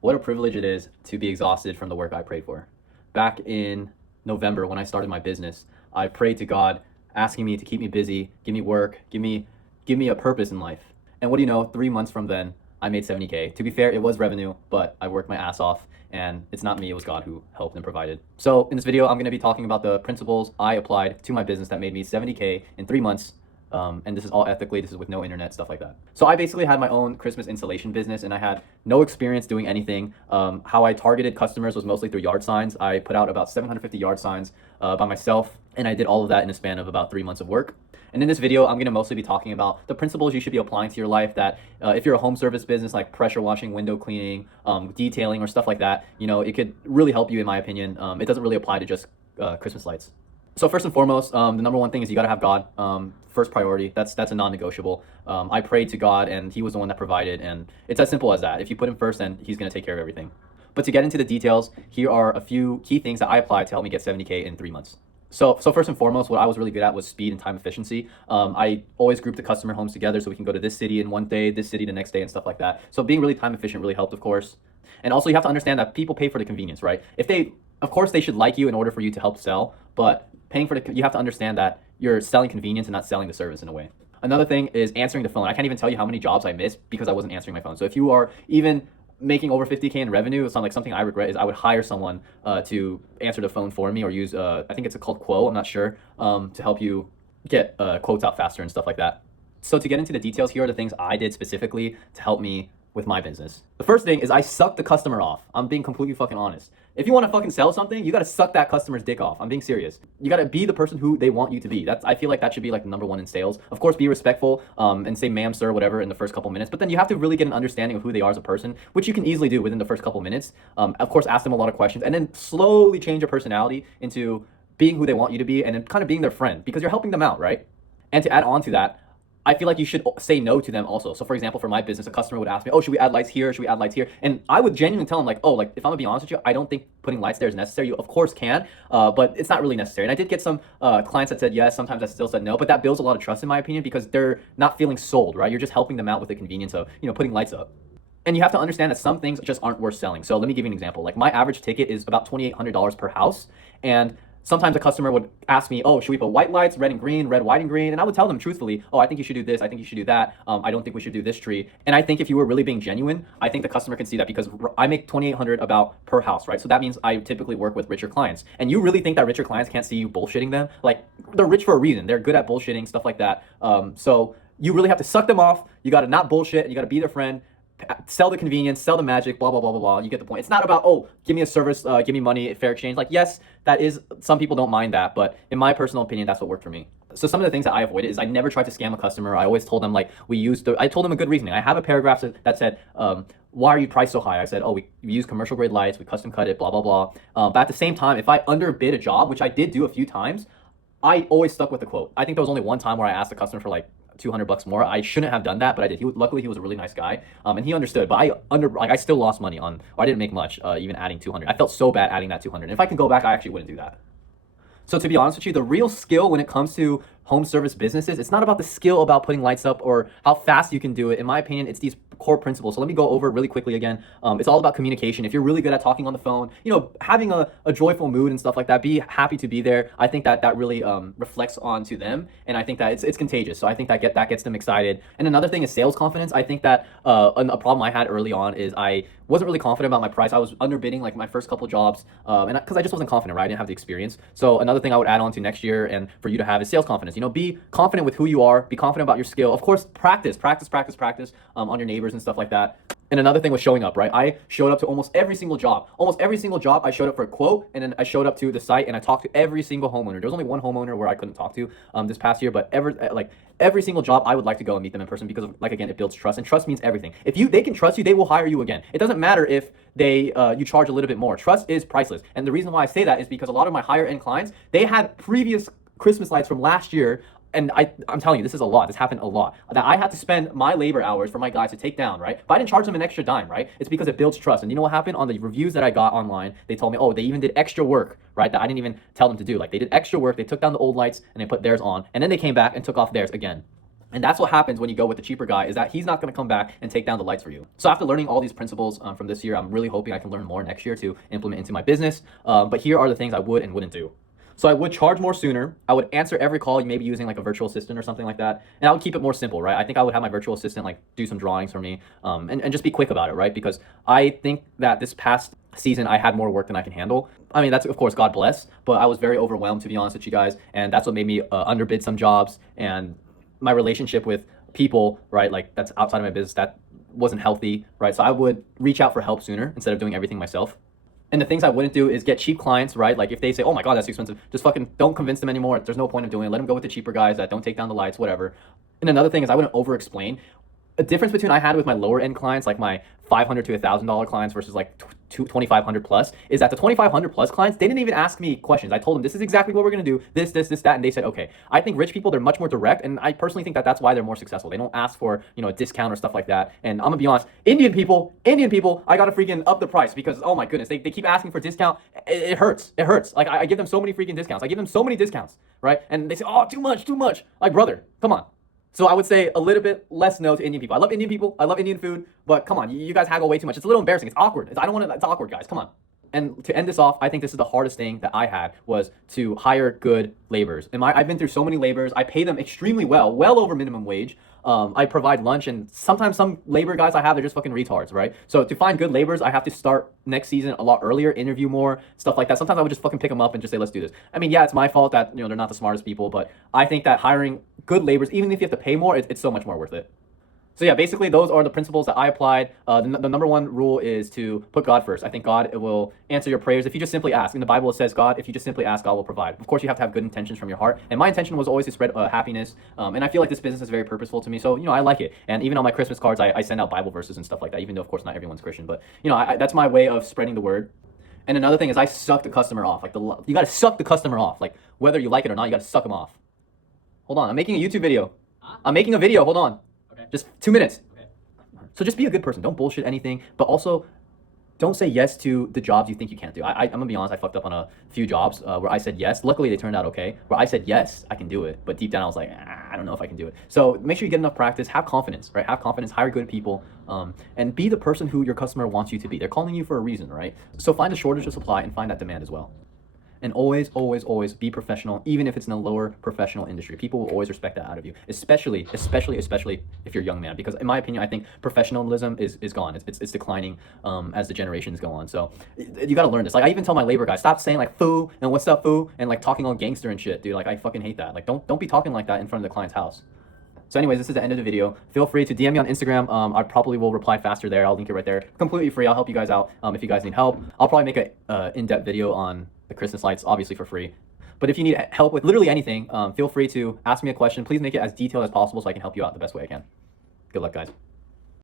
what a privilege it is to be exhausted from the work I prayed for. Back in November, when I started my business, I prayed to God, asking me to keep me busy, give me work, give me a purpose in life. And what do you know? 3 months from then, I made 70K. To be fair, it was revenue, but I worked my ass off, and it's not me, it was God who helped and provided. So in this video, I'm going to be talking about the principles I applied to my business that made me 70K in 3 months. And this is all ethically, this is with no internet, stuff like that. So I basically had my own Christmas installation business, and I had no experience doing anything. How I targeted customers was mostly through yard signs. I put out about 750 yard signs by myself, and I did all of that in a span of about 3 months of work. And in this video, I'm going to mostly be talking about the principles you should be applying to your life that if you're a home service business like pressure washing, window cleaning, detailing, or stuff like that, it could really help you, in my opinion. It doesn't really apply to just Christmas lights. So first and foremost, the number one thing is you got to have God. First priority. That's a non-negotiable. I prayed to God, and He was the one that provided, and it's as simple as that. If you put Him first, then He's going to take care of everything. But to get into the details, here are a few key things that I applied to help me get 70K in 3 months. So first and foremost, what I was really good at was speed and time efficiency. I always grouped the customer homes together so we can go to this city in one day, this city the next day, and stuff like that. So being really time efficient really helped, of course. And also you have to understand that people pay for the convenience, right? Of course, they should like you in order for you to help sell, but you have to understand that you're selling convenience and not selling the service in a way. Another thing is answering the phone. I can't even tell you how many jobs I missed because I wasn't answering my phone. So if you are even making over 50K in revenue, it's not like something I regret is I would hire someone to answer the phone for me or use, I think it's called Quo, I'm not sure, to help you get quotes out faster and stuff like that. So to get into the details, here are the things I did specifically to help me with my business. The first thing is I sucked the customer off. I'm being completely fucking honest. If you want to fucking sell something, you got to suck that customer's dick off. I'm being serious. You got to be the person who they want you to be. I feel like that should be like number one in sales. Of course, be respectful and say ma'am, sir, whatever in the first couple minutes. But then you have to really get an understanding of who they are as a person, which you can easily do within the first couple minutes. Of course, ask them a lot of questions and then slowly change your personality into being who they want you to be and then kind of being their friend because you're helping them out, right? And to add on to that, I feel like you should say no to them also. So for example, for my business, a customer would ask me, oh, should we add lights here? Should we add lights here? And I would genuinely tell them like, oh, like if I'm gonna be honest with you, I don't think putting lights there is necessary. You of course can, but it's not really necessary. And I did get some clients that said yes, sometimes that still said no, but that builds a lot of trust in my opinion because they're not feeling sold, right? You're just helping them out with the convenience of, putting lights up. And you have to understand that some things just aren't worth selling. So let me give you an example. Like my average ticket is about $2,800 per house. And sometimes a customer would ask me, oh, should we put white lights, red and green, red, white and green? And I would tell them truthfully, oh, I think you should do this. I think you should do that. I don't think we should do this tree. And I think if you were really being genuine, I think the customer can see that because I make $2,800 about per house, right? So that means I typically work with richer clients. And you really think that richer clients can't see you bullshitting them? Like they're rich for a reason. They're good at bullshitting, stuff like that. So you really have to suck them off. You got to not bullshit and you got to be their friend. Sell the convenience, sell the magic, blah, blah, blah, blah, blah. You get the point. It's not about, oh, give me a service, give me money, fair exchange. Like, yes, that is, some people don't mind that, but in my personal opinion, that's what worked for me. So some of the things that I avoided is I never tried to scam a customer. I always told them, like, I told them a good reasoning. I have a paragraph that said, why are you priced so high? I said, oh, we use commercial grade lights, we custom cut it, blah, blah, blah. But at the same time, if I underbid a job, which I did do a few times, I always stuck with the quote. I think there was only one time where I asked the customer for like $200 more. I shouldn't have done that, but I did. Luckily, he was a really nice guy, and he understood. But I still lost money on. Or I didn't make much, even adding 200. I felt so bad adding that 200. And if I can go back, I actually wouldn't do that. So to be honest with you, the real skill when it comes to home service businesses, it's not about the skill about putting lights up or how fast you can do it. In my opinion, it's these core principles. So let me go over really quickly again. It's all about communication. If you're really good at talking on the phone, having a joyful mood and stuff like that, be happy to be there. I think that really reflects onto them. And I think that it's contagious. So I think that gets them excited. And another thing is sales confidence. I think that a problem I had early on is I wasn't really confident about my price. I was underbidding like my first couple jobs and because I just wasn't confident, right? I didn't have the experience. So another thing I would add on to next year and for you to have is sales confidence. Be confident with who you are, be confident about your skill. Of course, practice on your neighbors and stuff like that. And another thing was showing up, right? I showed up to almost every single job. Almost every single job, I showed up for a quote, and then I showed up to the site, and I talked to every single homeowner. There was only one homeowner where I couldn't talk to this past year, but every single job, I would like to go and meet them in person because, again, it builds trust, and trust means everything. If they can trust you, they will hire you again. It doesn't matter if you charge a little bit more. Trust is priceless, and the reason why I say that is because a lot of my higher end clients, they had previous Christmas lights from last year. And I'm telling you, this is a lot. This happened a lot. That I had to spend my labor hours for my guys to take down, right? But I didn't charge them an extra dime, right? It's because it builds trust. And you know what happened? On the reviews that I got online, they told me, oh, they even did extra work, right? That I didn't even tell them to do. Like they did extra work. They took down the old lights and they put theirs on. And then they came back and took off theirs again. And that's what happens when you go with the cheaper guy, is that he's not going to come back and take down the lights for you. So after learning all these principles from this year, I'm really hoping I can learn more next year to implement into my business. But here are the things I would and wouldn't do. So I would charge more sooner. I would answer every call, maybe using like a virtual assistant or something like that. And I would keep it more simple, right? I think I would have my virtual assistant like do some drawings for me, and just be quick about it, right? Because I think that this past season I had more work than I can handle. I mean, that's of course God bless, but I was very overwhelmed, to be honest with you guys. And that's what made me underbid some jobs, and my relationship with people, right? Like that's outside of my business, that wasn't healthy, right? So I would reach out for help sooner instead of doing everything myself. And the things I wouldn't do is get cheap clients, right? Like if they say, oh my God, that's expensive, just fucking don't convince them anymore. There's no point of doing it. Let them go with the cheaper guys that don't take down the lights, whatever. And another thing is I wouldn't over explain. A difference between I had with my lower end clients, like my $500 to $1,000 clients versus like 2,500 plus, is that the 2,500 plus clients, they didn't even ask me questions. I told them this is exactly what we're gonna do, this, that, and they said okay. I think rich people, they're much more direct, and I personally think that that's why they're more successful. They don't ask for a discount or stuff like that. And I'm gonna be honest, Indian people, I gotta freaking up the price because oh my goodness, they keep asking for discount. It hurts. Like I give them so many freaking discounts. I give them so many discounts, right? And they say oh too much. Like brother, come on. So I would say a little bit less no to Indian people. I love Indian people. I love Indian food, but come on, you guys haggle way too much. It's a little embarrassing. It's awkward. I don't want to. It's awkward, guys. Come on. And to end this off, I think this is the hardest thing that I had, was to hire good laborers. And I've been through so many laborers. I pay them extremely well over minimum wage. I provide lunch, and sometimes some labor guys I have, they're just fucking retards, right? So to find good laborers, I have to start next season a lot earlier, interview more, stuff like that. Sometimes I would just fucking pick them up and just say, let's do this. I mean, yeah, it's my fault that they're not the smartest people, but I think that hiring good laborers, even if you have to pay more, it's so much more worth it. So yeah, basically those are the principles that I applied. The number one rule is to put God first. I think God will answer your prayers if you just simply ask. In the Bible, it says God, if you just simply ask, God will provide. Of course, you have to have good intentions from your heart. And my intention was always to spread happiness. And I feel like this business is very purposeful to me. So, I like it. And even on my Christmas cards, I send out Bible verses and stuff like that, even though, of course, not everyone's Christian. But, that's my way of spreading the word. And another thing is I suck the customer off. Like you got to suck the customer off. Like whether you like it or not, you got to suck them off. Hold on. I'm making a YouTube video. I'm making a video. Hold on. Okay. Just 2 minutes. So just be a good person. Don't bullshit anything, but also don't say yes to the jobs you think you can't do. I'm gonna be honest, I fucked up on a few jobs where I said yes. Luckily, they turned out okay. Where I said yes, I can do it, but deep down I was like, I don't know if I can do it. So make sure you get enough practice. Have confidence, right? Have confidence. Hire good people, and be the person who your customer wants you to be. They're calling you for a reason, right? So find a shortage of supply and find that demand as well. And always, always, always be professional, even if it's in a lower professional industry. People will always respect that out of you, especially if you're a young man. Because in my opinion, I think professionalism is gone. It's declining as the generations go on. So you got to learn this. Like I even tell my labor guys, stop saying like "foo" and "what's up, foo" and like talking all gangster and shit, dude. Like I fucking hate that. Like don't be talking like that in front of the client's house. So anyways, this is the end of the video. Feel free to DM me on Instagram. I probably will reply faster there. I'll link it right there. Completely free. I'll help you guys out if you guys need help. I'll probably make a in-depth video on the Christmas lights, obviously for free. But if you need help with literally anything, feel free to ask me a question. Please make it as detailed as possible so I can help you out the best way I can. Good luck, guys.